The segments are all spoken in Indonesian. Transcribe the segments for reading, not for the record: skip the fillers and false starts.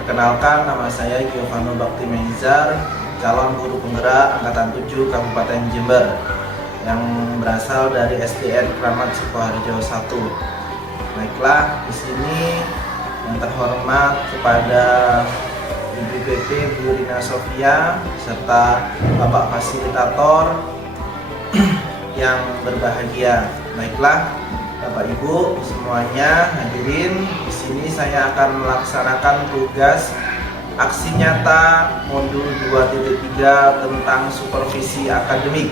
Perkenalkan, nama saya Giovanno Bakti Menzar, calon guru penggerak Angkatan 7 Kabupaten Jember yang berasal dari SDN Kramat Sukoharjo 1. Baiklah, di sini yang terhormat kepada Ibu PP Bu Rina Sofia serta Bapak Fasilitator yang berbahagia. Baiklah, Bapak Ibu semuanya hadirin, di sini saya akan melaksanakan tugas aksi nyata modul 2.3 tentang supervisi akademik,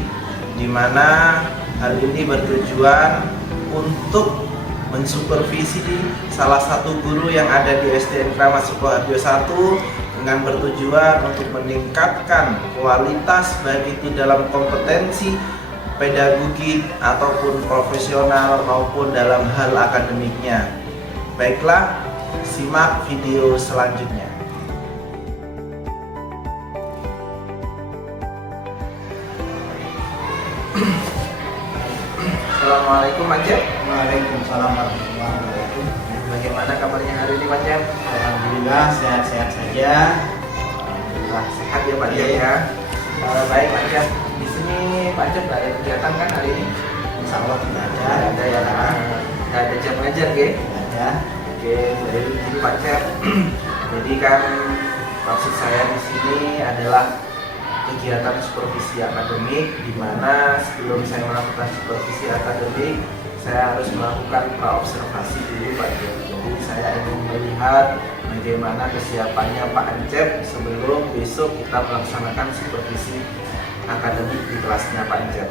di mana hal ini bertujuan untuk mensupervisi salah satu guru yang ada di SDN Kramat Sukoharjo 1 dengan bertujuan untuk meningkatkan kualitas baik itu dalam kompetensi pedagogik ataupun profesional maupun dalam hal akademiknya. Baiklah, simak video selanjutnya. Assalamualaikum Pak Cep. Waalaikumsalam warahmatullahi wabarakatuh. Bagaimana kabarnya hari ini Pak Cep? Alhamdulillah sehat-sehat saja. Alhamdulillah sehat ya Pak Cep ya. Baik Pak Cep. Di sini Pak Cep nggak ada kegiatan kan hari ini? Insya Allah tidak ada. Nggak ada ya Pak. Nggak ada jam ngajar ke? Tidak ada. Oke, jadi Pak Cep. Jadi kan maksud saya di sini adalah kegiatan supervisi akademik, di mana sebelum saya melakukan supervisi akademik saya harus melakukan praobservasi dulu Pak Cep. Jadi saya ingin melihat bagaimana kesiapannya Pak Encep sebelum besok kita melaksanakan supervisi akademik di kelasnya Pak Encep.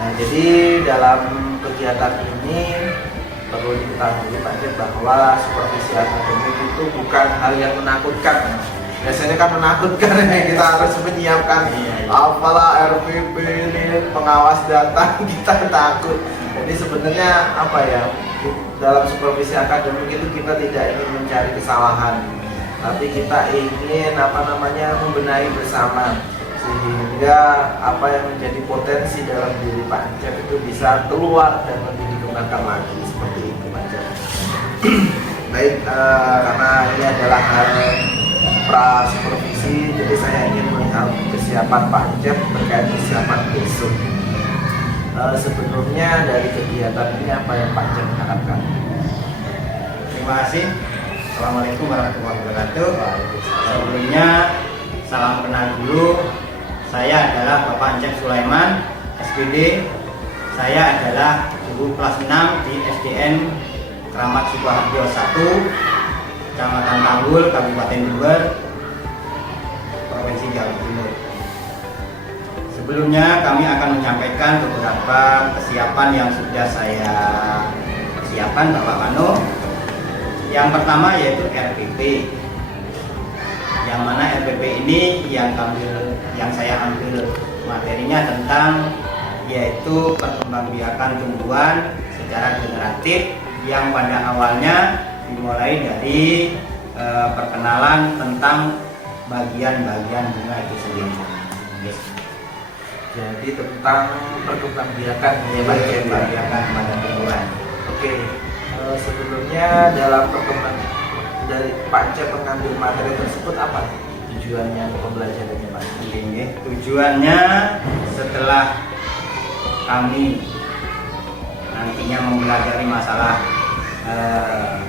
Nah, jadi dalam kegiatan ini perlu diketahui Pak Encep bahwa supervisi akademik itu bukan hal yang menakutkan. Biasanya kan menakutkan ya, kita harus menyiapkan apalah RPP ini pengawas data kita takut. Jadi sebenarnya apa ya, dalam supervisi akademik itu kita tidak ingin mencari kesalahan, tapi kita ingin membenahi bersama sehingga apa yang menjadi potensi dalam diri Pak Encep itu bisa keluar dan lebih dikembangkan lagi seperti itu Pak Encep. Baik, karena ini adalah hal pra supervisi, jadi saya ingin melihat kesiapan Pak Encep terkait kesiapan besok. Sebelumnya dari kegiatan ini apa yang Pak Encep harapkan? Terima kasih. Assalamualaikum warahmatullahi wabarakatuh. Sebelumnya salam kenal dulu. Saya adalah Bapak Encep Sulaiman, SPD. Saya adalah guru kelas 6 di SDN Kramat Sukoharjo 1, Kecamatan Tanggul, Kabupaten Jember, Provinsi Jawa Timur. Sebelumnya kami akan menyampaikan beberapa kesiapan yang sudah saya persiapkan Bapak Wano. Yang pertama yaitu RPP. Yang mana RPP ini yang saya ambil materinya tentang yaitu perkembangbiakan tumbuhan secara generatif yang pada awalnya dimulai dari perkenalan tentang bagian-bagian bunga itu sendiri. Yes. Jadi tentang perkembangbiakan ya Bagian-bagian pada tumbuhan. Oke, sebelumnya dalam dari Pak Encep mengambil materi tersebut apa tujuannya pembelajarannya Pak? Ini tujuannya setelah kami nantinya mempelajari masalah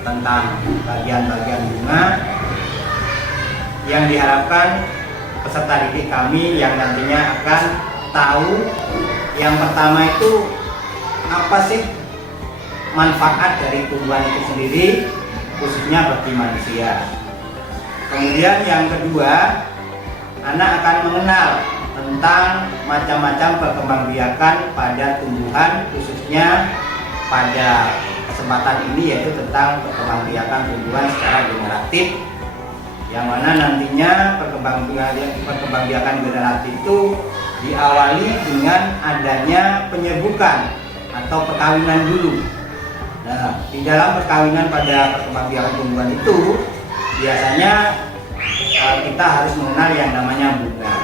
tentang bagian-bagian bunga, yang diharapkan peserta didik kami yang nantinya akan tahu yang pertama itu apa sih manfaat dari tumbuhan itu sendiri khususnya bagi manusia. Kemudian yang kedua, anak akan mengenal tentang macam-macam perkembangbiakan pada tumbuhan khususnya pada kesempatan ini yaitu tentang perkembangbiakan tumbuhan secara generatif, yang mana nantinya perkembangbiakan generatif itu diawali dengan adanya penyebukan atau perkawinan dulu. Nah, di dalam perkawinan pada perkembangbiakan tumbuhan itu biasanya kita harus mengenal yang namanya bunga.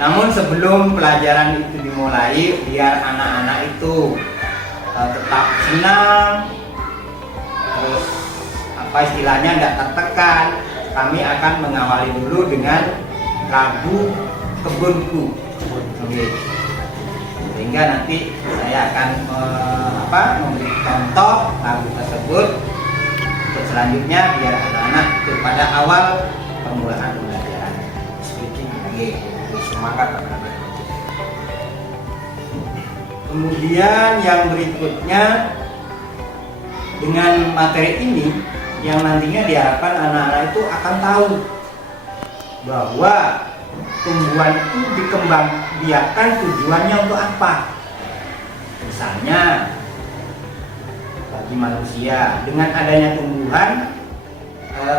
Namun sebelum pelajaran itu dimulai, biar anak-anak itu tetap senang, terus apa istilahnya tidak tertekan, kami akan mengawali dulu dengan lagu Kebunku. Oke. Sehingga nanti saya akan memberi contoh lagu tersebut untuk selanjutnya biar anak-anak itu pada awal permulaan pembelajaran speaking. Oke. Semangat anak-anak. Kemudian yang berikutnya, dengan materi ini yang nantinya diharapkan anak-anak itu akan tahu bahwa tumbuhan itu dikembangbiakkan tujuannya untuk apa. Misalnya bagi manusia, dengan adanya tumbuhan,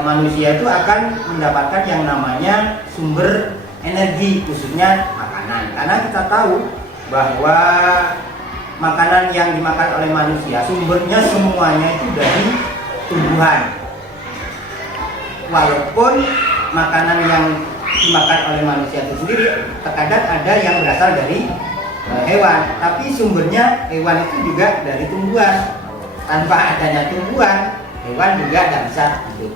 manusia itu akan mendapatkan yang namanya sumber energi, khususnya makanan. Karena kita tahu bahwa makanan yang dimakan oleh manusia sumbernya semuanya itu dari tumbuhan. Walaupun makanan yang dimakan oleh manusia itu sendiri terkadang ada yang berasal dari hewan, tapi sumbernya hewan itu juga dari tumbuhan. Tanpa adanya tumbuhan, hewan juga tidak bisa hidup.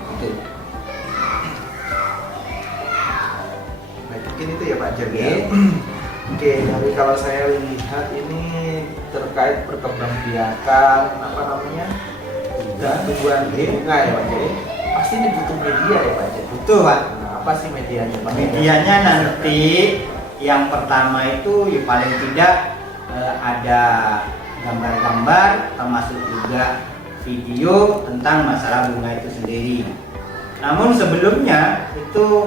Nah, mungkin itu ya Pak Jem. Oke, dari kalau saya lihat ini terkait perkembangbiakan tumbuhan bunga ya Pak Jem. Pasti ini butuh media ya Pak Jem. Betul Pak. Nah, apa sih medianya Pak? Medianya nanti yang pertama itu ya paling tidak ada gambar-gambar, termasuk juga video tentang masalah bunga itu sendiri. Namun sebelumnya itu,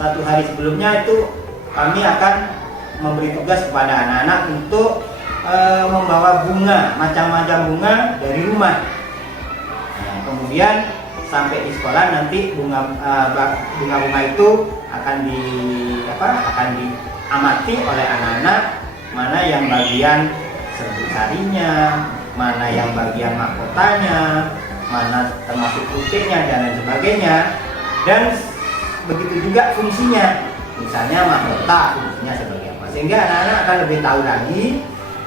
satu hari sebelumnya itu kami akan memberi tugas kepada anak-anak untuk membawa bunga, macam-macam bunga dari rumah. Nah, kemudian sampai di sekolah nanti bunga-bunga itu akan diamati oleh anak-anak, mana yang bagian serbuk sarinya, mana yang bagian mahkotanya, mana termasuk putihnya dan lain sebagainya, dan begitu juga fungsinya. Misalnya mahkota fungsinya sebagai apa, sehingga anak-anak akan lebih tahu lagi,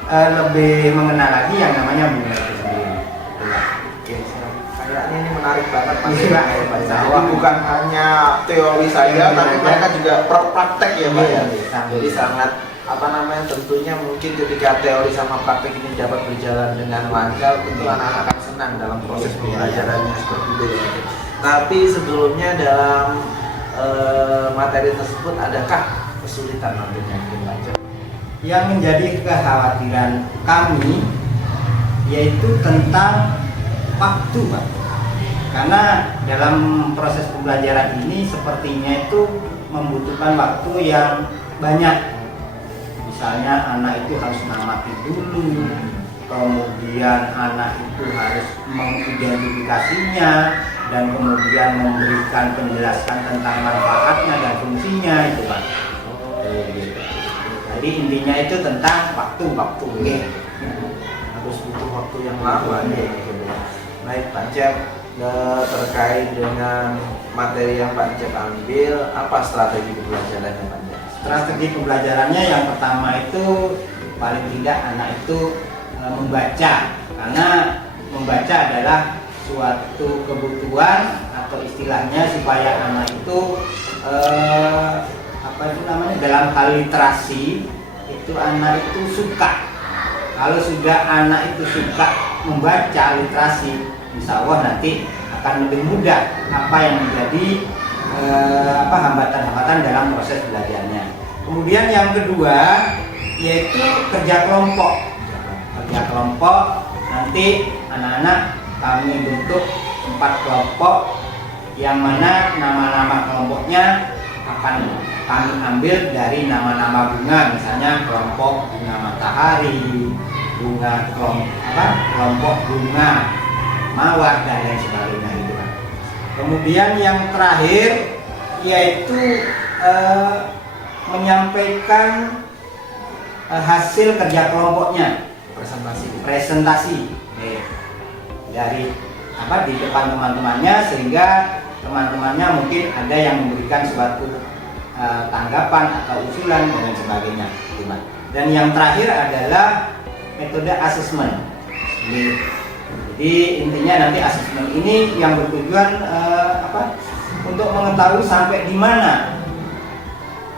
lebih mengenal lagi yang namanya bunga itu sendiri. Oke, kayaknya ini menarik banget Pak. Iya, Pak. Jadi bukan hanya teori saja, tapi mereka juga praktek ya Pak. Iya, Jadi sangat tentunya mungkin ketika teori sama praktek ini dapat berjalan dengan lancar, tentu anak-anak akan senang dalam proses pembelajarannya seperti itu ya. Tapi sebelumnya dalam materi tersebut adakah kesulitan nantinya mungkin Pak Jem? Yang menjadi kekhawatiran kami yaitu tentang waktu Pak. Karena dalam proses pembelajaran ini sepertinya itu membutuhkan waktu yang banyak. Misalnya anak itu harus mengamati dulu, kemudian anak itu harus mengidentifikasinya, dan kemudian memberikan penjelasan tentang manfaatnya dan fungsinya itu Pak. Jadi intinya itu tentang waktu. Harus butuh waktu yang lama ya. Baik Pak Jem, terkait dengan materi yang Pak Jem ambil, apa strategi pembelajarannya Pak Jem? Strategi pembelajarannya yang pertama itu paling tidak anak itu membaca, karena membaca adalah suatu kebutuhan atau istilahnya supaya anak itu dalam hal literasi itu anak itu suka. Kalau sudah anak itu suka membaca literasi, insya Allah nanti akan lebih mudah apa yang menjadi hambatan-hambatan dalam proses belajarnya. Kemudian yang kedua yaitu kerja kelompok. Kerja kelompok nanti anak-anak kami bentuk 4 kelompok, yang mana nama-nama kelompoknya akan kami ambil dari nama-nama bunga, misalnya kelompok bunga matahari, kelompok bunga mawar dan lain sebagainya itu. Kemudian yang terakhir yaitu menyampaikan hasil kerja kelompoknya, presentasi dari di depan teman-temannya, sehingga teman-temannya mungkin ada yang memberikan suatu tanggapan atau usulan dan lain sebagainya. Dan yang terakhir adalah metode asesmen. Jadi intinya nanti asesmen ini yang bertujuan untuk mengetahui sampai di mana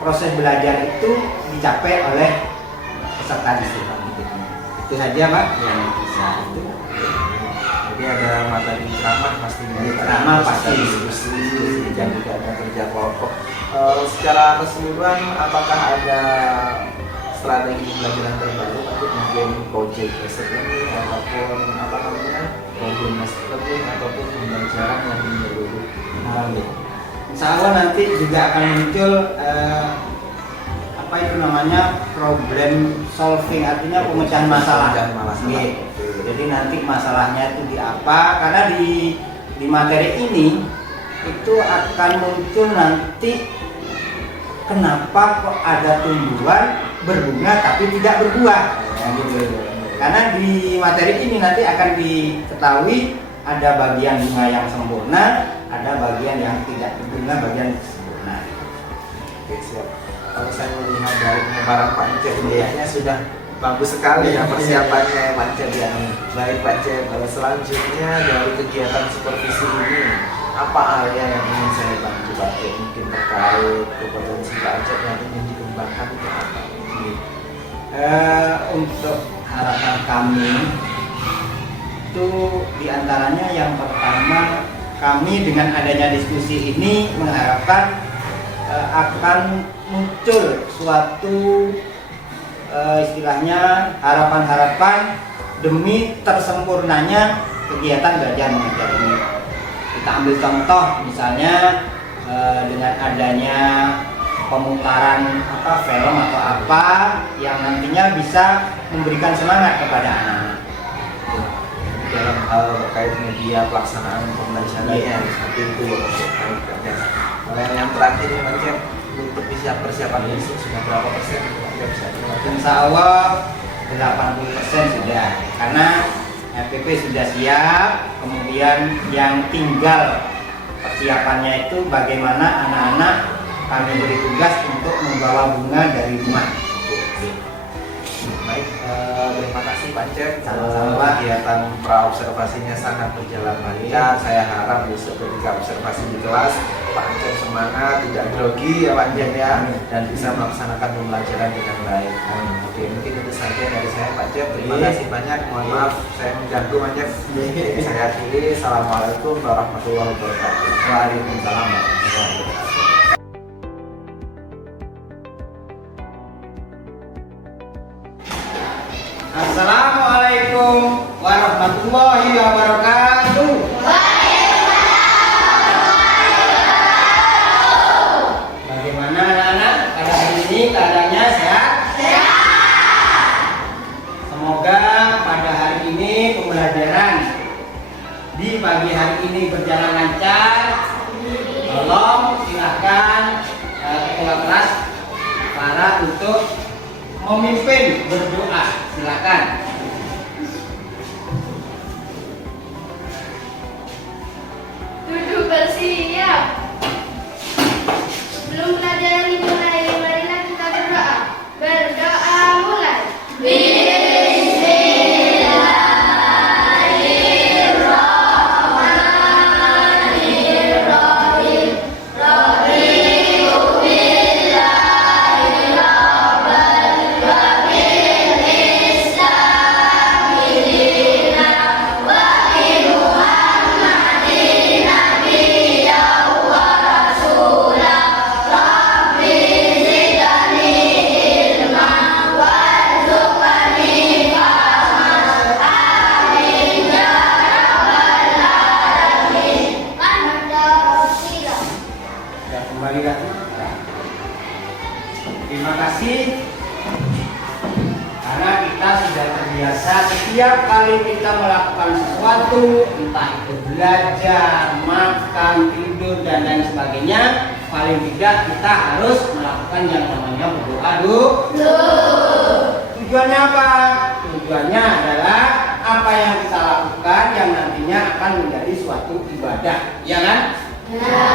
proses belajar itu dicapai oleh peserta didik. Itu saja Pak yang bisa itu. Jadi ada materi ceramah pastinya. Ceramah pasti, diskusi dan juga ada kerja kelompok. Secara keseluruhan apakah ada strategi pembelajaran terbaru atau mungkin project based learning ataupun problem based learning ataupun pembelajaran yang menyeluruh? Insya Allah nanti juga akan muncul problem solving, artinya pemecahan masalah. Jadi nanti masalahnya itu di apa? Karena di materi ini itu akan muncul nanti kenapa kok ada tumbuhan berbunga tapi tidak berbuah. Karena di materi ini nanti akan diketahui ada bagian bunga yang sempurna, ada bagian yang tidak berbunga, bagian sempurna. Oke, siap. Kalau saya melihat dari penyebaran Pak Encep, kayaknya sudah bagus sekali ya persiapannya Pak Encep ya. Baik Pak Encep, selanjutnya dari kegiatan supervisi ini, apa area yang ingin saya bantu Pak Encep? Mungkin terkait kompetensi Pak Encep yang ingin dikembangkan itu apa? Untuk harapan kami itu diantaranya yang pertama, kami dengan adanya diskusi ini mengharapkan akan muncul suatu istilahnya harapan-harapan demi tersempurnanya kegiatan belajar mengajar ini. Kita ambil contoh misalnya dengan adanya pemutaran film atau apa yang nantinya bisa memberikan semangat kepada anak-anak dalam hal terkait media pelaksanaan pembelajarannya seperti itu ya. Yang terakhir ya Pak Encep, untuk persiapan besok sudah berapa persen? Insya Allah 80% sudah, karena FPP sudah siap. Kemudian yang tinggal persiapannya itu bagaimana anak-anak kami beri tugas untuk membawa bunga dari rumah. Baik, terima kasih Pak Encep. Sama-sama. Kegiatan praobservasinya sangat berjalan lancar. Saya harap besok ketika observasi di kelas Pak Encep semangat, tidak grogi ya Pak Encep ya, dan bisa melaksanakan pembelajaran dengan baik. Oke, mungkin itu saja dari saya Pak Encep. Terima kasih banyak. Mohon maaf saya mengganggu Pak Encep. Saya akhiri. Assalamualaikum warahmatullahi wabarakatuh. Waalaikumsalam warahmatullahi wabarakatuh. Assalamualaikum warahmatullahi wabarakatuh. Bagaimana anak-anak pada hari ini keadaannya sehat? Semoga pada hari ini pembelajaran di pagi hari ini berjalan lancar. Tolong silakan ketua kelas para untuk memimpin berdoa, silakan. Duduk bersiap. Sebelum pelajaran dimulai, marilah kita berdoa. Berdoa mulai. Kembali lagi. Terima kasih karena kita sudah terbiasa setiap kali kita melakukan sesuatu, entah itu belajar, makan, tidur dan lain sebagainya, paling tidak kita harus melakukan yang namanya berdoa dulu. Tujuannya apa? Tujuannya adalah apa yang kita lakukan yang nantinya akan menjadi suatu ibadah, ya kan? Ya.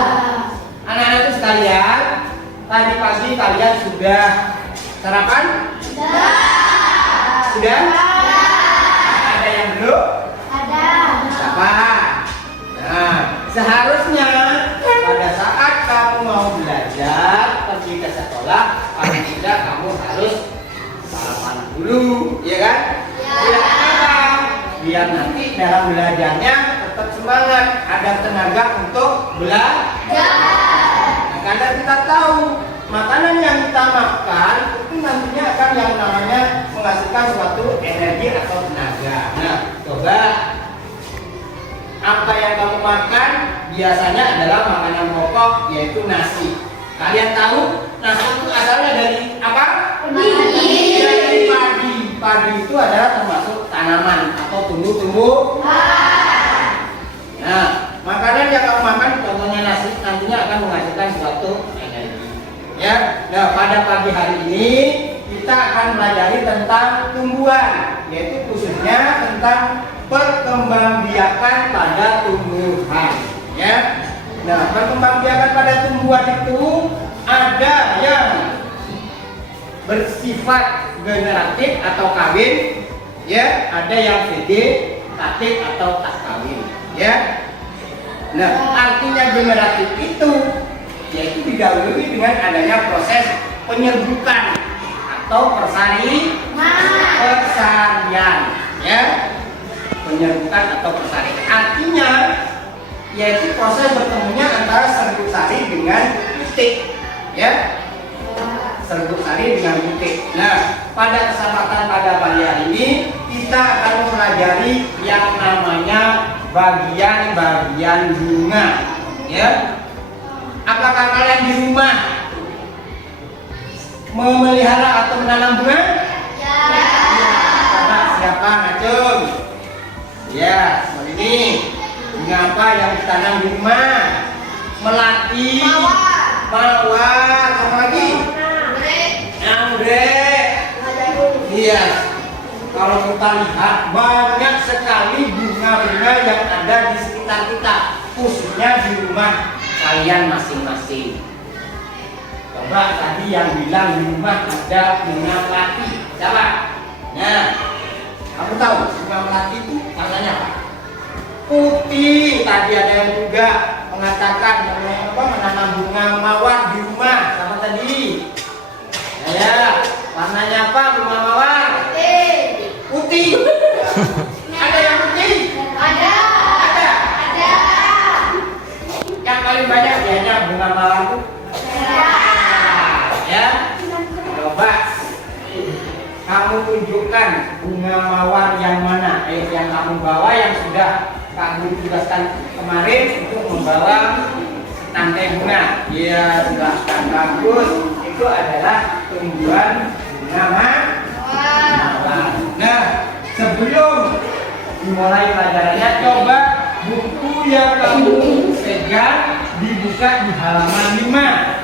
Anak-anak itu sekalian, tadi pagi kalian sudah sarapan? Sudah? Ada yang belum? Ada. apa. Nah, seharusnya pada saat kamu mau belajar pergi ke sekolah, paling tidak kamu harus sarapan dulu, ya kan? Biar apa? Biar nanti dalam belajarnya tetap semangat, ada tenaga untuk belajar. Nah, karena kita tahu makanan yang kita makan itu nantinya akan yang namanya menghasilkan suatu energi atau tenaga. Nah, coba apa yang kamu makan biasanya adalah makanan pokok, yaitu nasi. Kalian tahu nasi itu asalnya dari apa? Dari padi. Padi itu adalah termasuk tanaman atau tumbuh-tumbuhan. Nah, makanan yang kamu makan contohnya nasi nantinya akan menghasilkan suatu energi. Ya, nah pada pagi hari ini kita akan pelajari tentang tumbuhan, yaitu khususnya tentang perkembangbiakan pada tumbuhan. Ya, nah perkembangbiakan pada tumbuhan itu ada yang bersifat generatif atau kawin, ya, ada yang vegetatif atau tak kawin, ya. Nah, artinya generatif itu yaitu didahului dengan adanya proses penyerbukan atau persarian, ya. Penyerbukan atau persarian artinya yaitu proses bertemunya antara serbuk sari dengan titik, ya. Serbuk sari dengan titik. Nah, pada kesempatan pada pagi hari ini kita akan mempelajari yang namanya bagian-bagian bunga, ya. Apakah kalian di rumah memelihara atau menanam bunga? Ya. Karena siapa ngacung? Ya, seperti ini. Bunga apa yang ditanam di rumah? Melati, mawar, apa lagi? Anggrek. Iya. Kalau kita lihat banyak sekali bunga-bunga yang ada di sekitar kita, khususnya di rumah kalian masing-masing. Coba tadi yang bilang di rumah ada bunga melati, siapa? Nah, kamu tahu bunga melati itu warnanya apa? Putih. Tadi ada yang juga mengatakan menanam bunga mawar di rumah, sama tadi. Ya, warnanya apa bunga mawar? Putih. Ada yang putih? Ada. Yang paling banyak biasanya bunga mawar itu. Ya. Coba kamu tunjukkan bunga mawar yang mana? Yang kamu bawa yang sudah kamu tugaskan kemarin untuk membawa tangkai bunga. Ya, silahkan. Bagus. Itu adalah tumbuhan bunga mawar. Nah, sebelum dimulai pelajarannya, coba buku yang kamu pegang dibuka di halaman 5.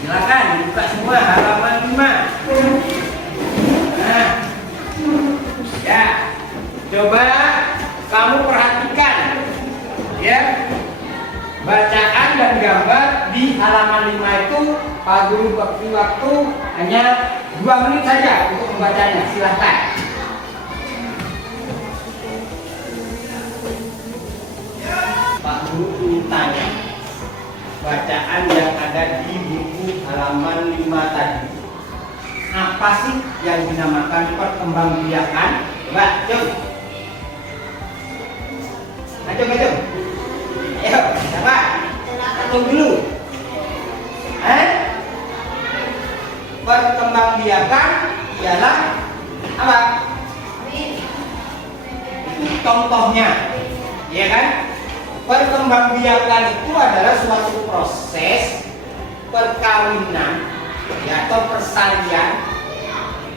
Silakan dibuka semua halaman 5. Nah, ya, coba kamu perhatikan, ya, bacaan dan gambar di halaman 5 itu Pak Guru beri waktu hanya 2 menit saja untuk membacanya. Silakan. Pak Guru ingin tanya, bacaan yang ada di buku halaman 5 tadi, apa sih yang dinamakan perkembangbiakan? Coba, Cung. Acung. Ayo, siapa? Acung dulu. Perkembangbiakan ialah apa? Itu contohnya, ya kan? Perkembangbiakan itu adalah suatu proses perkawinan, ya, atau persalian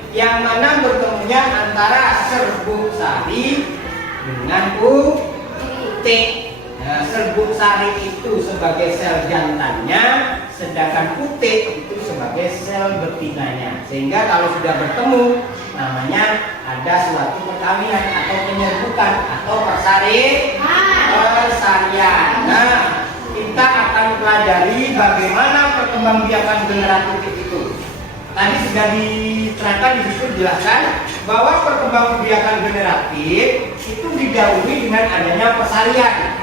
yang mana bertemunya antara serbuk sari dengan putik. Nah, serbuk sari itu sebagai sel jantannya, sedangkan putik itu sebagai sel betinanya. Sehingga kalau sudah bertemu, namanya ada suatu perkawinan atau penyerbukan atau persarian. Nah, kita akan pelajari bagaimana perkembangbiakan generatif itu. tadi sudah diterangkan di situ dijelaskan bahwa perkembangbiakan generatif itu didahului dengan adanya persalian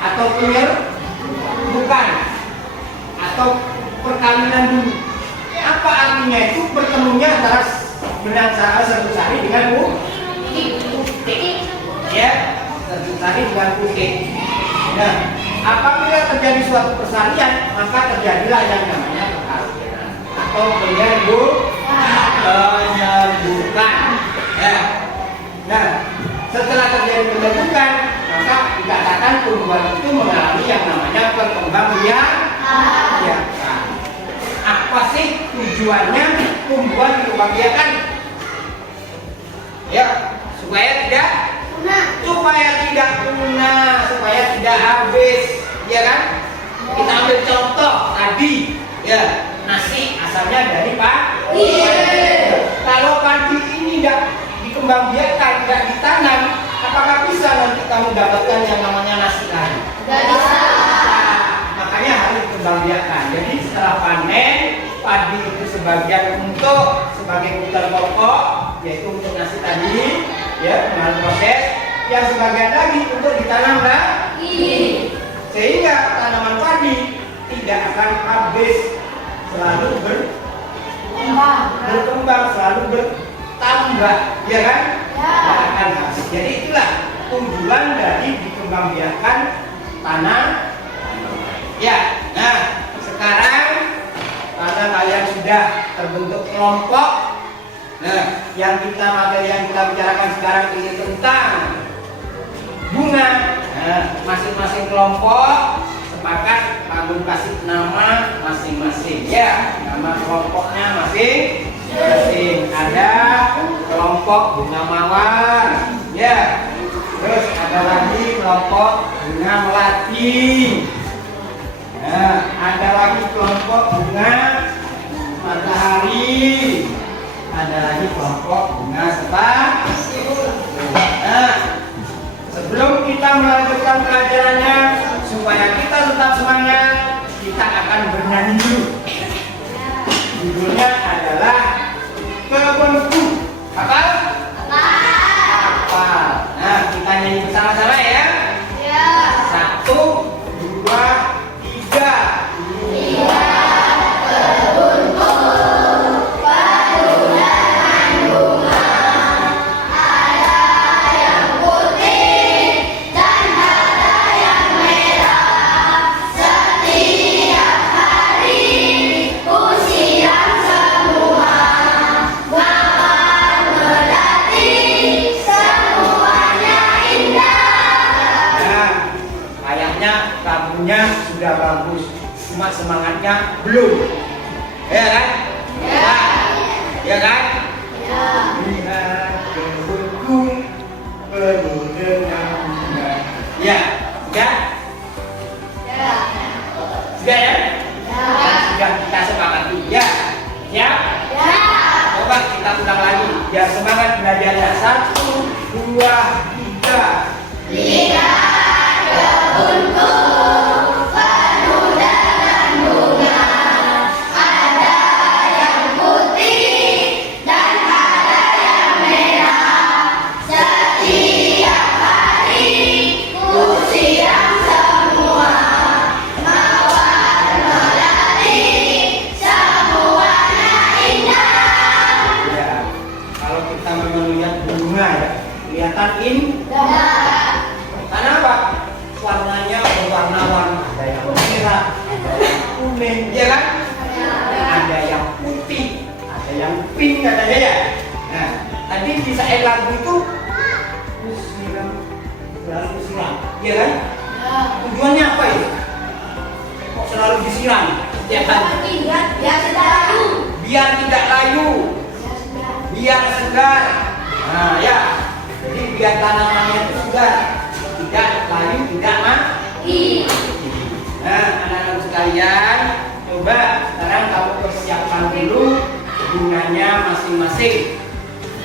atau penyerbukan atau perkawinan dulu. Apa artinya itu? Bertemunya antara benang serbu sari dengan putik, ya, serbu sari dengan putik. Nah, apabila terjadi suatu persalian, maka terjadilah yang namanya perkawinan atau penyerbukan. Ya. Nah, setelah terjadi penyerbukan, maka dikatakan tumbuhan itu mengalami yang namanya perkembangbiakan. Apa sih tujuannya tumbuhan dikembangbiakan? Ya, supaya tidak punah, supaya tidak habis, ya kan? Kita ambil contoh tadi, ya, nasi asalnya dari padi. Kalau padi ini tidak dikembangbiakan, tidak ditanam, apakah bisa nanti kamu dapatkan yang namanya nasi lagi? Tidak bisa. Makanya harus dikembangbiakan. Jadi setelah panen, padi itu sebagian untuk sebagai kebutuhan pokok, yaitu untuk nasi tadi, ya, dengan proses. Yang sebagian lagi untuk ditanam lagi, sehingga tanaman padi tidak akan habis, selalu berkembang, selalu bertambah, ya kan? Tidak akan habis. Jadi itulah tujuan dari dikembangbiakan tanah. Ya, nah sekarang karena kalian sudah terbentuk kelompok, nah materi yang kita bicarakan sekarang ini tentang bunga. Nah, masing-masing kelompok sepakat Pak kasih nama masing-masing, ya, nama kelompoknya masing-masing. Ada kelompok bunga mawar, ya, terus ada lagi kelompok bunga melati. Nah, ada lagi kelompok bunga matahari, ada lagi kelompok bunga Nah, sebelum kita melanjutkan pelajarannya, supaya kita tetap semangat, kita akan bernyanyi dulu. Judulnya adalah Kebunku. Apa? Nah, kita nyanyi bersama-sama ya. 1, 2, 3. Sudah bagus, cuma semangatnya belum, ya kan? Ya kan? Lihat kebunku penuh dengan bunga. Ya, sudah? Sudah ya? Sudah kita sepakati, ya? Siap? Coba kita ulang lagi, biar semangat belajarnya. 1, 2, 3. Lihat kebunku. Kelihatan indah. Karena apa? Warnanya berwarna-warni. Ada yang merah, ada yang kuning, ya kan? Ada yang putih, ada yang pink katanya ya. Nah, tadi di saat lagu itu siram, ya kan? Tujuannya apa itu? Kok selalu disiram? Setiap hari. Biar tidak layu, biar segar. Nah, ya. Jadi biar tanamannya itu segar, tidak layu, tidak mati. Nah, anak-anak sekalian, coba sekarang kamu persiapkan dulu bunganya masing-masing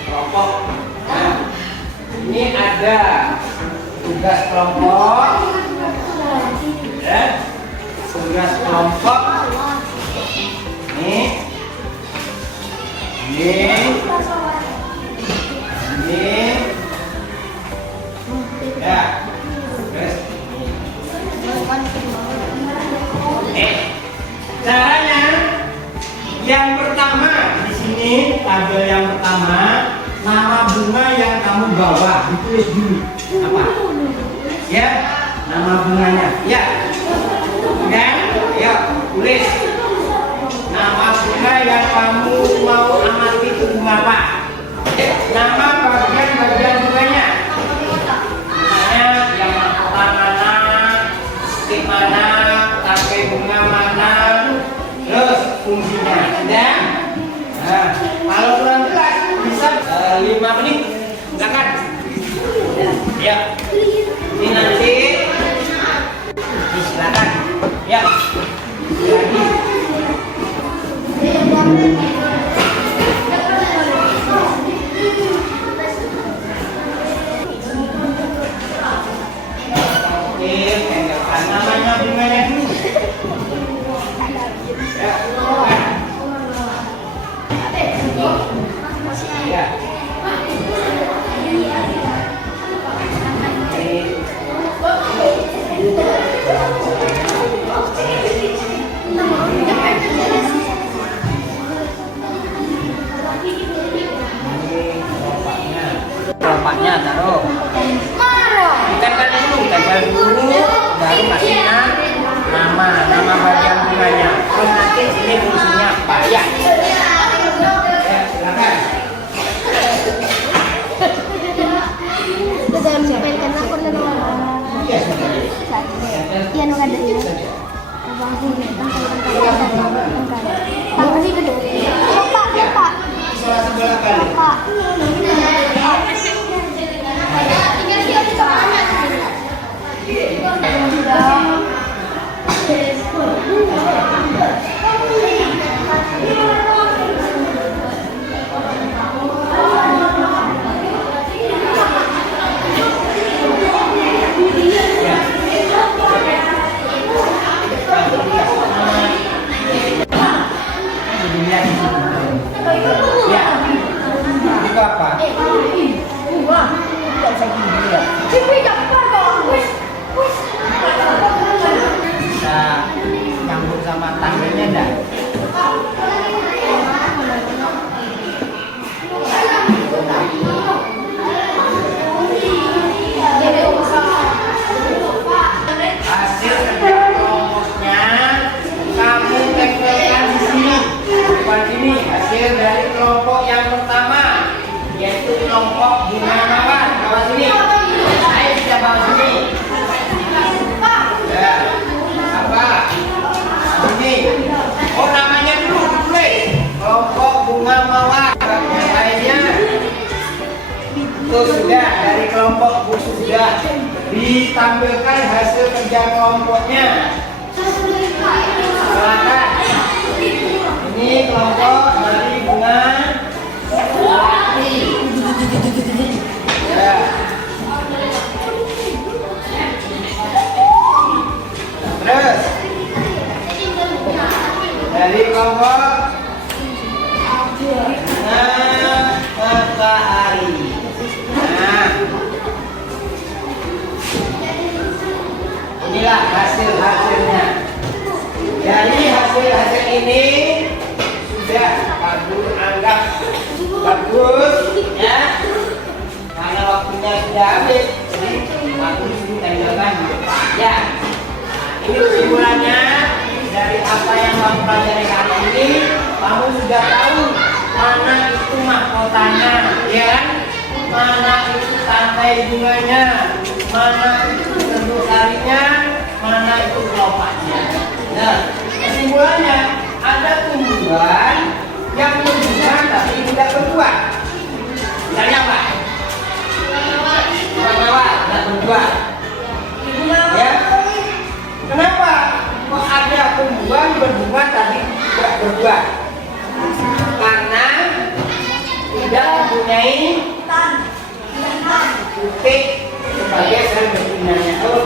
kelompok. Nah, ini ada tugas kelompok, ya, tugas kelompok. Ini Ini. Ya. Terus. Caranya yang pertama di sini tabel yang pertama nama bunga yang kamu bawa ditulis dulu apa? Ya, nama bunganya. Ya. Kan? Ya, tulis. Nama bunga yang kamu mau amati itu bunga apa? Nama bagian-bagian bunganya. Misalnya yang mana, titik mana, tangkai bunga mana, terus fungsinya. Sudah? Nah, kalau kurang jelas bisa 5 menit. Silakan. Ya. Ini nanti. Silakan. Ya. Lagi. Namanya bunganya dulu. Ya. Kelompaknya taruh. Tempel dulu, baru kasih nama bagian bunganya. Terus nanti sini fungsinya apa ya? Ya, silakan. Iya, sudah. Iya, no ada ya. Pak. Salah sebelah kali. Pak. Ya, itu apa? Bisa campur sama tangganya enggak? Hasil kerja kelompoknya kamu tempelkan di sini, bukan sini. Hasil dari kelompok yang pertama, yaitu kelompok bunga mawar. Bawa sini. Saya bisa bawa sini. Ya. Apa? Sini. Oh, namanya dulu tulis. Kelompok bunga mawar. Yang lainnya itu sudah dari kelompok Bu sudah ditampilkan hasil kerja kelompoknya. Silakan. Ini kelompok dari bunga melati. Ya. Terus dari kelompok bunga matahari. Nah, inilah hasil-hasilnya. Dari hasil-hasil ini sudah Pak Guru anggap bagus ya, karena waktunya sudah habis, jadi Pak Guru sudah tempelkan ya. Ini kesimpulannya dari apa yang kamu pelajari hari ini. Kamu sudah tahu mana itu mahkotanya, ya, mana itu tangkai bunganya, mana itu bentuk sarinya, mana itu kelompaknya. Nah, kesimpulannya ada tumbuhan yang berbuah tapi tidak berbuah. Misalnya apa? Mawar tidak berbuah. Ya. Kenapa? Kok ada tumbuhan berbuah tapi tidak berbuah? Karena tidak mempunyai titik sebagai sel betinanya. Oh,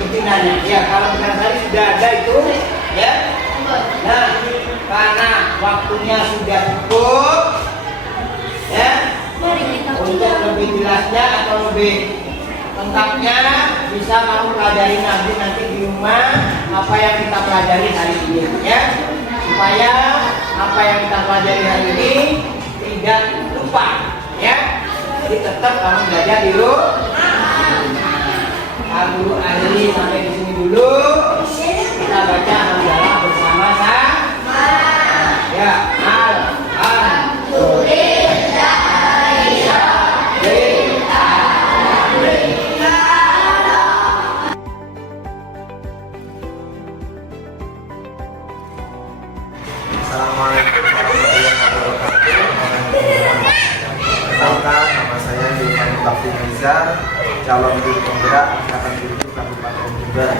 betinanya. Ya, kalau benar tadi sudah ada itu, ya. Nah, karena waktunya sudah cukup, Ya. Mari kita Untuk lebih jelasnya atau lebih lengkapnya bisa kamu pelajari nanti di rumah apa yang kita pelajari hari ini ya, supaya apa yang kita pelajari hari ini tidak lupa ya. Jadi tetap kamu belajar di rumah. Pak Guru akhiri sampai di sini dulu. Kita baca hamdalah bersama-sama. Ya, Assalamualaikum warahmatullahi wabarakatuh. Perkenalkan, nama saya Yulman Bakti Nizar, calon guru penggerak Angkatan 7 Kabupaten Jember.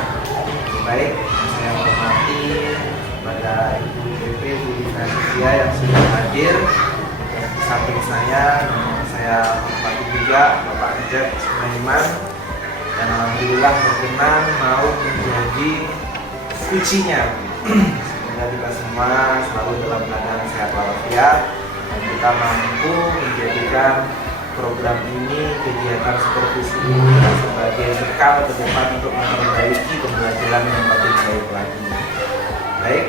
Baik, saya hormati pada Ibu PP Budi Nasya yang sudah hadir. Dan di samping saya hormati juga Bapak Ajat Sulaiman, dan alhamdulillah berkenan mau menjadi kuncinya. Kita semua selalu dalam keadaan sehat walafiat dan kita mampu menjadikan program ini, kegiatan supervisi ini sebagai bekal ke depan untuk memperbaiki pembelajaran yang lebih baik lagi. Baik,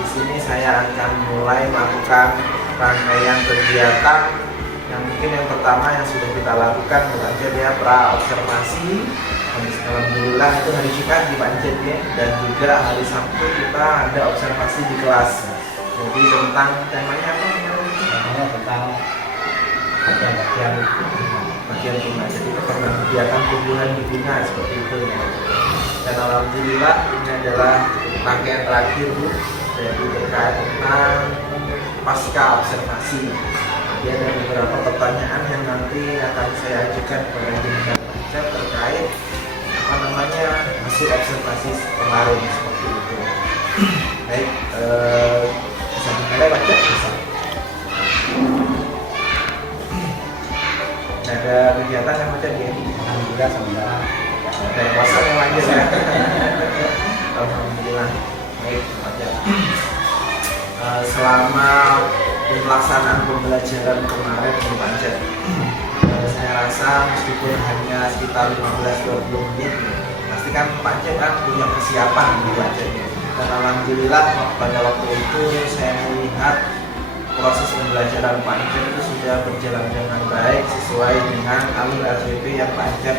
di sini saya akan mulai melakukan rangkaian kegiatan yang mungkin yang pertama yang sudah kita lakukan belajar ya pra observasi. Alhamdulillah itu hari Jumat di Pak Jet ya, dan juga hari Sabtu kita ada observasi di kelas. Jadi tentang temanya apa? namanya tentang bagian bunga. Jadi tentang kegiatan tumbuhan di bunga seperti itu ya. Dan alhamdulillah ini adalah rangkaian terakhir Bu, jadi terkait tentang pasca observasi. Jadi ada beberapa pertanyaan yang nanti akan saya ajukan kepada jenderal Pak terkait hasil observasi kemarin seperti itu. Baik, bisa dimulai baca bisa. Ada kegiatan yang macam ini. alhamdulillah sementara Ada puasa yang lanjut ya. Alhamdulillah. Baik, baca. Selama pelaksanaan pembelajaran kemarin di Panjat, saya rasa meskipun hanya sekitar 15-20 menit, pasti kan Panjat kan punya persiapan di Panjatnya. Dan alhamdulillah pada waktu itu saya melihat proses pembelajaran Panjat itu sudah berjalan dengan baik sesuai dengan alur LPP yang Panjat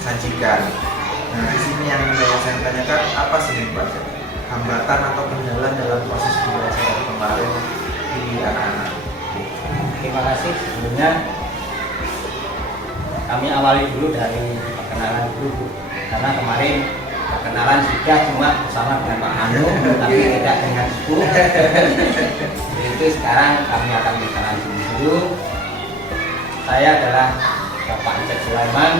sajikan. Nah di sini yang saya tanyakan, apa sih Panjat hambatan atau kendala dalam proses pembelajaran kemarin di anak-anak? terima kasih. Sebelumnya kami awali dulu dari perkenalan dulu, karena kemarin perkenalan sudah cuma bersama dengan Pak Anu, tapi tidak dengan Ibu. Itu sekarang kami akan berkenalan dulu. Saya adalah Bapak Ajat Sulaiman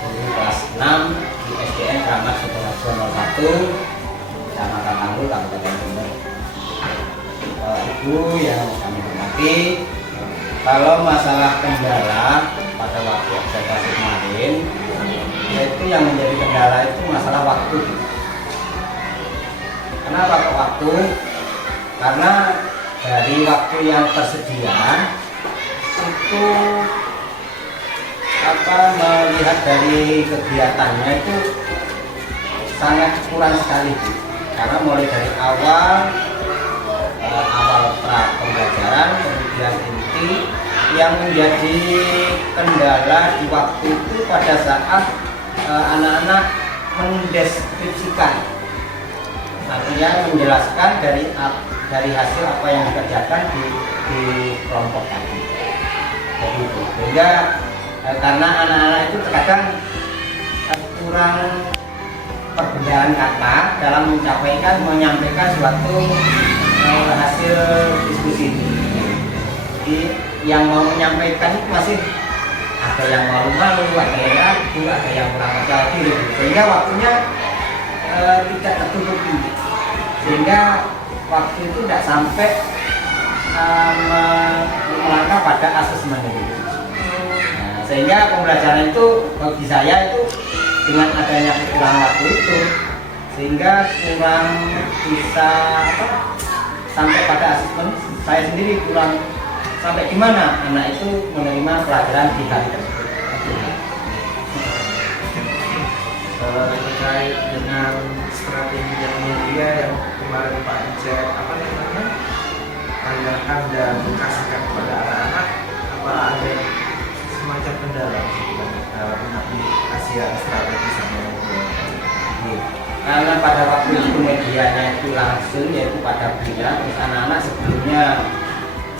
dari kelas 6 di SDN Kramat Sukoharjo 01, Kecamatan Tanggul, Kabupaten Jember. Ibu yang kami hormati, kalau masalah kendala pada waktu observasi kemarin, yaitu yang menjadi kendala itu masalah waktu. Kenapa kok waktu? Karena dari waktu yang tersedia itu melihat dari kegiatannya itu sangat kurang sekali, karena mulai dari awal pra pembelajaran, kemudian inti, yang menjadi kendala di waktu itu pada saat anak-anak mendeskripsikan, artinya menjelaskan dari hasil apa yang dikerjakan di kelompok tadi. Begitu. Sehingga karena anak-anak itu terkadang kurang perbedaan kata dalam menyampaikan suatu hasil diskusi. Jadi yang mau menyampaikan itu masih ada yang malu-malu, ada yang ragu, ada yang kurang percaya diri, sehingga waktunya tidak tertutupi, sehingga waktu itu tidak sampai melangkah pada asesmen itu. Nah, sehingga pembelajaran itu bagi saya itu dengan adanya kekurangan waktu itu, sehingga kurang bisa sampai pada asesmen, saya sendiri kurang sampai di mana anak itu menerima pelajaran di hari tersebut. Terkait dengan strategi dan media yang kemarin Pak Encep tanyakan dan kasihkan kepada anak-anak, apa ada semacam kendala dalam aplikasi strategi sama media? Karena pada waktu itu medianya itu langsung, yaitu pada bulan, terus anak-anak sebelumnya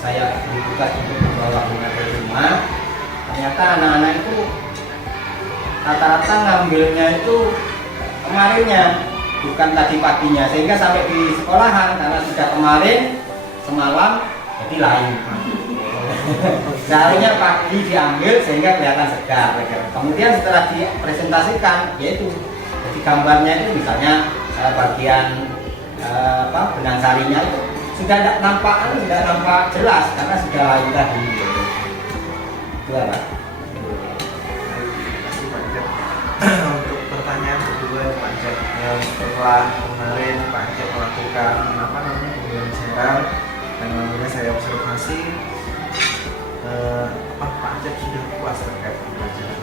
saya dibuka untuk membawa bunga ke rumah, ternyata anak-anak itu rata-rata ngambilnya itu kemarinnya, bukan tadi paginya, sehingga sampai di sekolahan karena sudah kemarin semalam jadi lain. Seharusnya pagi diambil sehingga kelihatan segar. Kemudian setelah dipresentasikan, yaitu jadi gambarnya itu misalnya bagian benang sarinya itu sudah tidak nampak jelas karena sudah lain tadi. Itu apa? Untuk pertanyaan kedua Pak Encep, setelah kemarin Pak Encep melakukan pembelajaran dan lalu saya observasi, Pak Encep sudah puas terkait pembelajaran?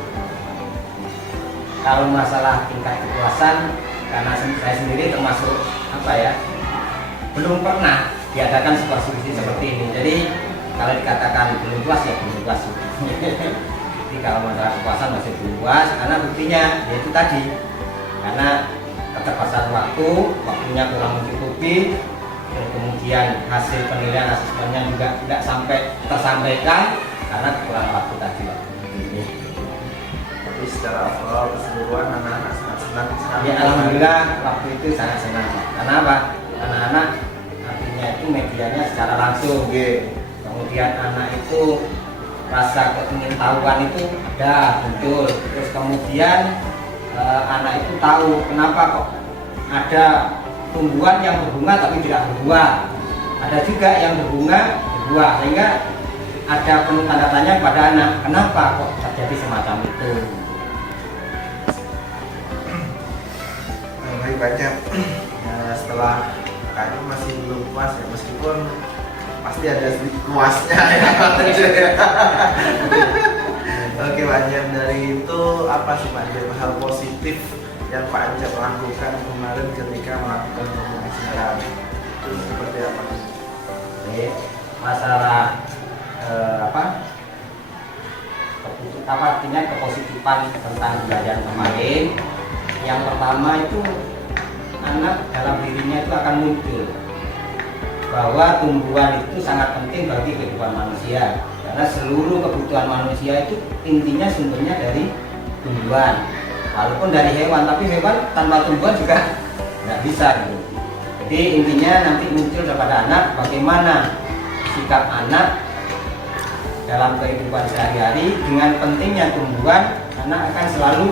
Kalau masalah tingkat kepuasan, karena saya sendiri termasuk belum pernah diadakan situasi seperti ini. Jadi kalau dikatakan belum puas ya belum puas. Jadi kalau masalah kepuasan masih belum puas, karena buktinya yaitu tadi, karena keterbatasan waktunya kurang mencukupi, dan kemudian hasil penilaian asesmennya juga tidak sampai tersampaikan karena kekurangan waktu tadi. Tapi secara overall keseluruhan anak-anak sangat senang sekali. Ya alhamdulillah waktu itu sangat senang. Karena apa? Anak-anak artinya itu medianya secara langsung. Kemudian anak itu rasa keingintahuan itu ada muncul. Terus kemudian anak itu tahu kenapa kok ada tumbuhan yang berbunga tapi tidak berbuah. Ada juga yang berbunga berbuah, sehingga ada penuh tanda tanya pada anak, kenapa kok terjadi semacam itu. Baik Pak Encep, setelah kayaknya masih belum puas ya, meskipun pasti ada sedikit puasnya ya Pak Encep. Oke Pak Encep, dari itu apa sih Pak Encep hal positif yang Pak Encep lakukan kemarin ketika melakukan pembelajaran? Itu seperti apa? Masalah artinya kepositifan tentang belajar kemarin. Yang pertama itu anak dalam dirinya itu akan muncul bahwa tumbuhan itu sangat penting bagi kehidupan manusia, karena seluruh kebutuhan manusia itu intinya sumbernya dari tumbuhan, walaupun dari hewan, tapi hewan tanpa tumbuhan juga nggak bisa gitu. Jadi intinya nanti muncul kepada anak bagaimana sikap anak dalam kehidupan sehari-hari. Dengan pentingnya tumbuhan, anak akan selalu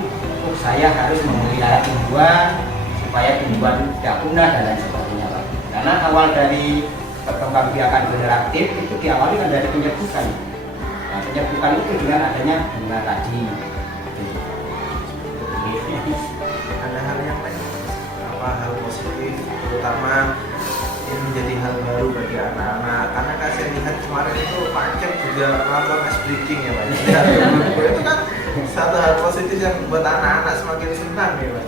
saya harus memelihara tumbuhan supaya tumbuhan tidak punah dan lain sebagainya. Karena awal dari perkembangbiakan generatif itu diawali kan dari penyerbukan. Nah, penyerbukan itu dengan adanya bunga tadi. Ada hal yang lain, hal positif, terutama ini menjadi hal baru bagi anak-anak, karena kan saya lihat kemarin itu Pak Encep juga melakukan ice breaking ya Pak. Itu kan satu hal positif yang membuat anak-anak semakin senang ya Pak.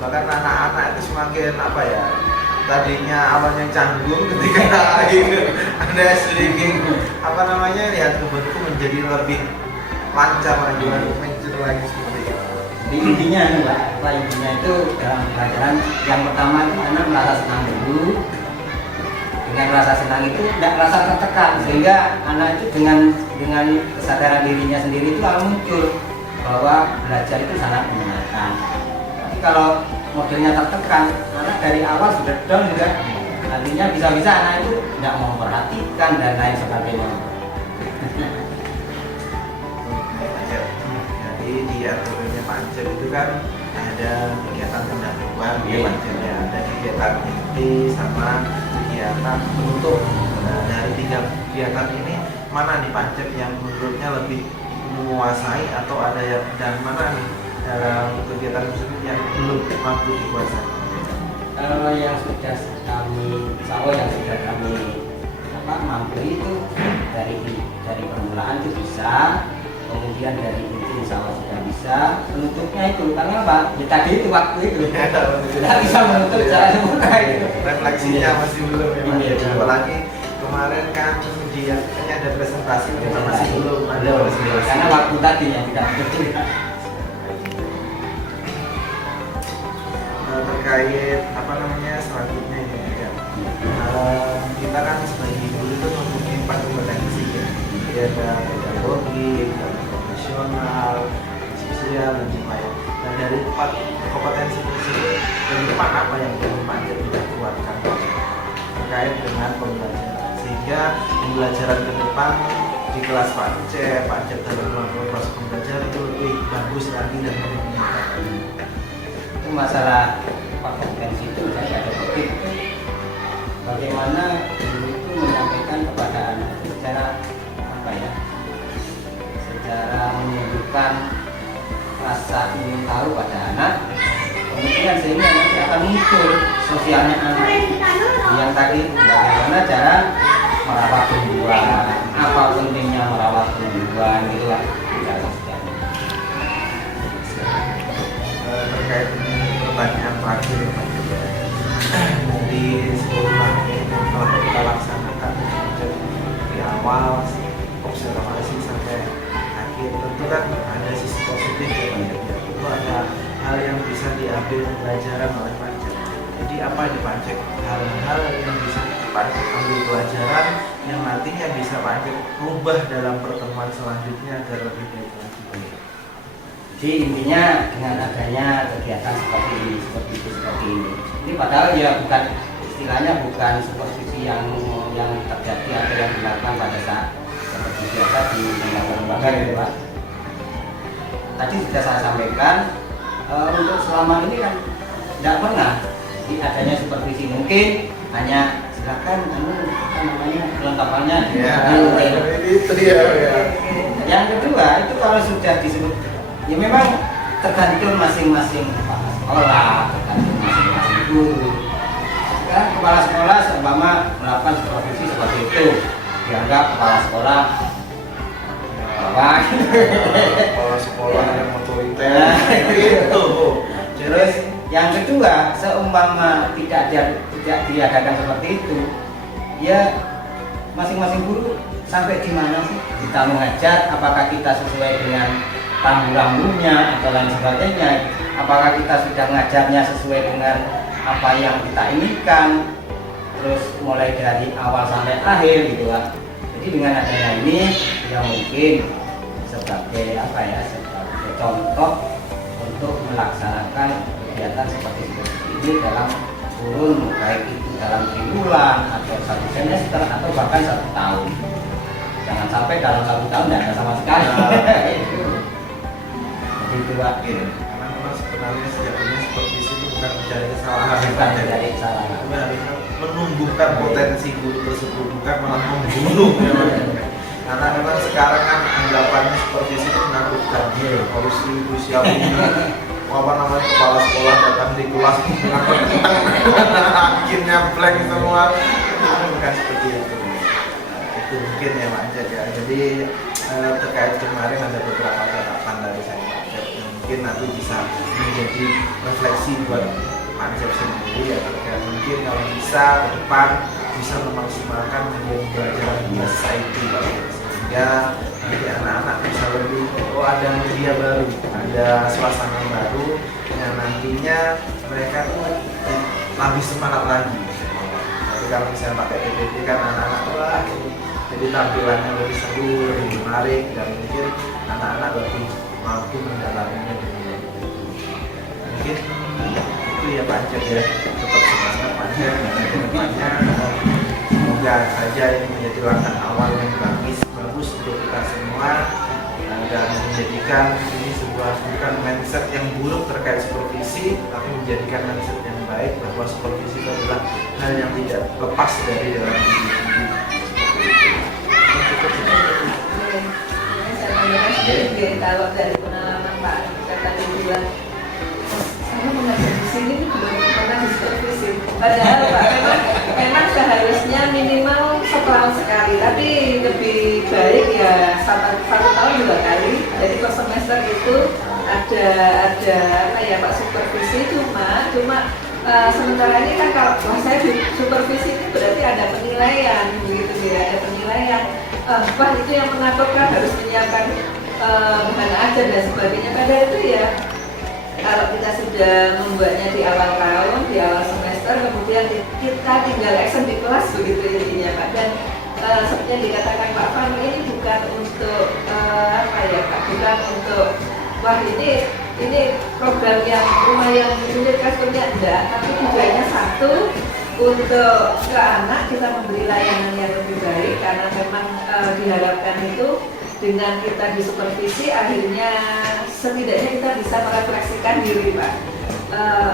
Bahkan anak-anak itu semakin tadinya awalnya canggung ketika ada ice breaking lihat kebetulan menjadi lebih lancar lagi, menjadi lagi seperti itu. Jadi intinya intinya itu dalam pelajaran yang pertama itu anak merasa senang dulu. Dengan rasa senang itu tidak merasa tertekan, sehingga anak itu dengan kesadaran dirinya sendiri itu akan muncul bahwa belajar itu sangat menyenangkan. Tapi kalau modelnya tertekan, anak dari awal sudah down juga, nantinya bisa-bisa anak itu tidak memperhatikan dan lain sebagainya. Jadi di aturannya Pak Encep itu kan ada kegiatan pendahuluan, ada kegiatan inti sama kegiatan penutup. Nah, dari 3 kegiatan ini mana nih Pak Encep yang menurutnya lebih menguasai, atau ada yang dan mana nih dalam kegiatan tersebut yang belum mampu dikuasai? Kalau yang sudah kami mampu itu dari permulaan itu bisa, kemudian dari itu insya Allah sudah bisa, penutupnya itu karena apa? Ya tadi itu waktu itu tidak bisa menutup secara sempurna itu. Refleksinya masih belum ya, Mas. Iya. Apalagi kemarin kan kayaknya ada presentasi, kita masih belum ada presentasi. Karena waktu tadi yang tidak betul. Terkait apa namanya selanjutnya ini ya. Kita kan sebagai guru itu mempunyai 4 kompetensi ya. Jadi ada pedagogi, ada profesional, sosial dan lain. Dan dari 4 kompetensi tersebut, ke depan apa yang perlu Panjat kita kuatkan terkait dengan pembelajaran, sehingga pembelajaran ke depan di kelas Panjat dalam melakukan proses pembelajaran itu lebih bagus lagi dan lebih menyenangkan. Itu masalah kompetensi itu saya ada topik bagaimana guru itu menyampaikan kepada anak secara apa ya, secara menunjukkan rasa ingin tahu pada anak, kemudian sehingga nanti akan muncul sosialnya anak yang tadi bagaimana cara merawat tumbuhan, apa pentingnya merawat tumbuhan gitu lah cara sosialnya. Terkait pertanyaan terakhir dari sekolah yang telah kita laksanakan dari awal observasi sampai akhir, tentu kan ada sisi positif ya Pak. Itu ada hal yang bisa diambil pelajaran oleh Panjat. Jadi apa di Panjat? Hal-hal yang bisa Panjat ambil pelajaran yang nantinya bisa Panjat rubah dalam pertemuan selanjutnya agar lebih baik lagi. Jadi intinya dengan adanya kegiatan seperti ini. Ini padahal ya bukan istilahnya bukan supervisi yang terjadi atau yang dilakukan pada saat seperti biasa di lembaga gitu Pak. Tadi sudah saya sampaikan untuk selama ini kan tidak pernah adanya supervisi, mungkin hanya silakan apa namanya kelengkapannya Itu dia ya. Yang kedua itu kalau sudah disebut ya memang tergantung masing-masing kepala sekolah, tergantung masing-masing guru. Sekarang kepala sekolah seumpama melakukan supervisi seperti itu, dianggap kepala sekolah Kepala sekolah yang otoriter gitu. Terus yang kedua, seumpama tidak diadakan seperti itu, ya masing-masing guru sampai di mana sih kita mengajar? Apakah kita sesuai dengan rambu-rambunya atau lain sebagainya? Apakah kita sudah mengajarnya sesuai dengan apa yang kita inginkan? Terus mulai dari awal sampai akhir gitu lah. Jadi dengan adanya ini ya mungkin sebagai apa ya, sebagai contoh untuk melaksanakan kegiatan seperti ini dalam kurun baik itu dalam 3 bulan atau 1 semester atau bahkan 1 tahun. Jangan sampai dalam 1 tahun tidak ada sama sekali. Itu Pak. Karena memang sebenarnya sejatinya supervisi itu bukan mencari kesalahan, Bukan mencari kesalahan. tapi harus menumbuhkan potensi guru tersebut, bukan malah membunuh ya, Pak. Karena memang sekarang kan anggapannya supervisi itu menakutkan, harus ibu siapin apa namanya kepala sekolah datang di kelas akhirnya blank semua. Itu bukan seperti itu. Itu mungkin ya Pak Anjat ya. Jadi terkait kemarin ada beberapa catatan dari saya Pak Anjat yang mungkin nanti bisa menjadi refleksi buat Pak Anjat sendiri ya, terkait mungkin kalau bisa ke depan bisa memaksimalkan menjadi pelajaran biasa itu Pak Anjat, sehingga nanti anak-anak bisa lebih ada media baru, ada suasana baru yang nantinya mereka tuh lebih semangat lagi. Jadi kalau misalnya pakai PPT kan anak-anak wah jadi tampilannya lebih seru, lebih menarik, dan mungkin anak-anak lebih mampu mendalaminya. Mungkin itu ya Pak Anjat ya, tetap semangat Pak Anjat dan kedepannya semoga saja ini menjadi langkah awal yang bagus untuk kita semua dan menjadikan ini sebuah bukan mindset yang buruk terkait supervisi, tapi menjadikan mindset yang baik bahwa supervisi itu adalah hal yang tidak lepas dari dalam diri. Kalau dari pengalaman Pak Anjat tadi bilang saya mengajar di sini belum pernah disupervisi. Padahal Pak memang seharusnya minimal setelah 2 kali. Jadi per semester itu ada apa ya Pak supervisi, cuma sementara ini kan kalau saya di supervisi itu berarti ada penilaian begitu ya, ada penilaian. Wah itu yang menakutkan, harus menyiapkan bahan ajar dan sebagainya. Padahal itu ya kalau kita sudah membuatnya di awal tahun, di awal semester, kemudian kita tinggal action di kelas begitu intinya Pak. Dan seperti yang dikatakan Pak Fahmi, ini bukan untuk apa ya Pak, bukan untuk wah ini program yang lumayan menyulitkan sebenarnya, enggak, tapi tujuannya satu, untuk ke anak kita memberi layanan yang lebih baik, karena memang diharapkan itu dengan kita disupervisi akhirnya setidaknya kita bisa merefleksikan diri Pak.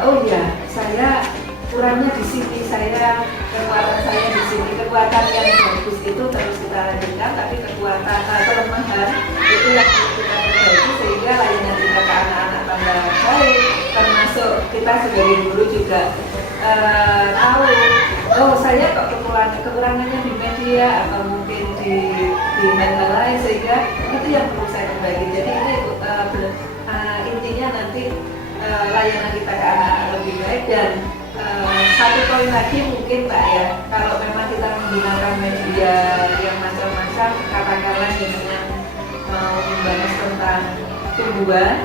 Oh ya, saya kurangnya di sini, kekuatan saya di sini, kekuatan yang bagus itu terus kita lanjutkan, tapi kekuatan kelemahan itu yang harus kita perbaiki sehingga layanan kita ke anak-anak tambah baik. Termasuk kita sebagai guru juga tahu, oh saya kok kekurangannya di media atau mungkin di hal lain, sehingga itu yang perlu saya perbaiki. Jadi ini intinya nanti layanan kita ke anak-anak lebih baik. Dan satu poin lagi mungkin Pak ya, kalau memang kita menggunakan media yang macam-macam, katakanlah dengan mau membahas tentang tumbuhan,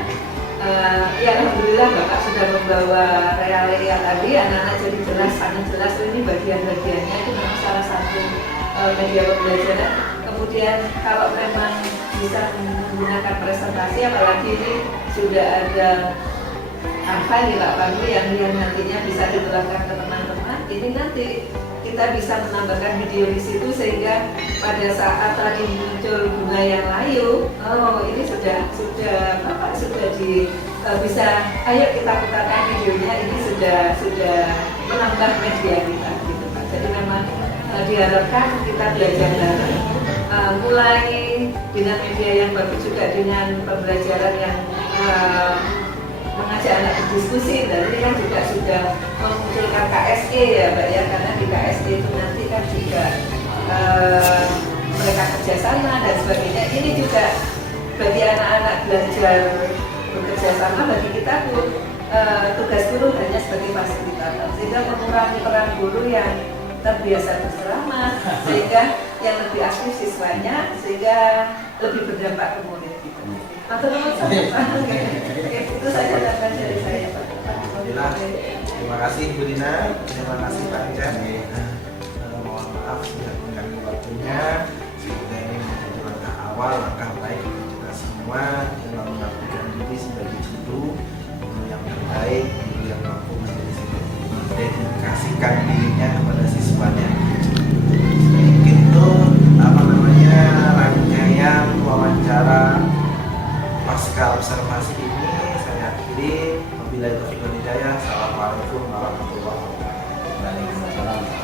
ya alhamdulillah Bapak sudah membawa realia tadi, anak-anak jadi jelas, sangat jelas ini bagian-bagiannya, itu memang salah satu media pembelajaran. Kemudian kalau memang bisa menggunakan presentasi, apalagi ini sudah ada apa nih Pak Pandu yang nantinya bisa diterapkan ke teman-teman, ini nanti kita bisa menambahkan video di situ sehingga pada saat lagi muncul bunga yang layu, oh ini sudah bisa, ayo kita putarkan videonya, ini sudah menambah media kita gitu Pak. Jadi memang diharapkan kita belajar bareng, mulai dengan media yang bagus juga dengan pembelajaran yang mengajak anak berdiskusi. Dan ini kan juga sudah memunculkan KSE ya Mbak ya, karena di KSE itu nanti kan juga mereka kerjasama dan sebagainya. Ini juga bagi anak-anak belajar bekerja sama, bagi kita pun tugas guru hanya sebagai fasilitator, sehingga mengurangi peran guru yang terbiasa berceramah, sehingga yang lebih aktif siswanya, sehingga lebih berdampak ke murid gitu. Itu saja tambahan dari saya Pak. Alhamdulillah. Terima kasih Bu Dina, terima kasih Pak Ican. Mohon maaf sudah mengganggu waktunya. Sehingga ini menjadi langkah awal, langkah baik untuk kita semua dalam mengabdikan diri sebagai guru yang terbaik, guru yang mampu mendedikasikan dirinya kepada siswanya. Itu rangkaian wawancara pasca observasi ini saya akhiri. Wabillahi taufiq wal hidayah. Assalamualaikum warahmatullahi wabarakatuh.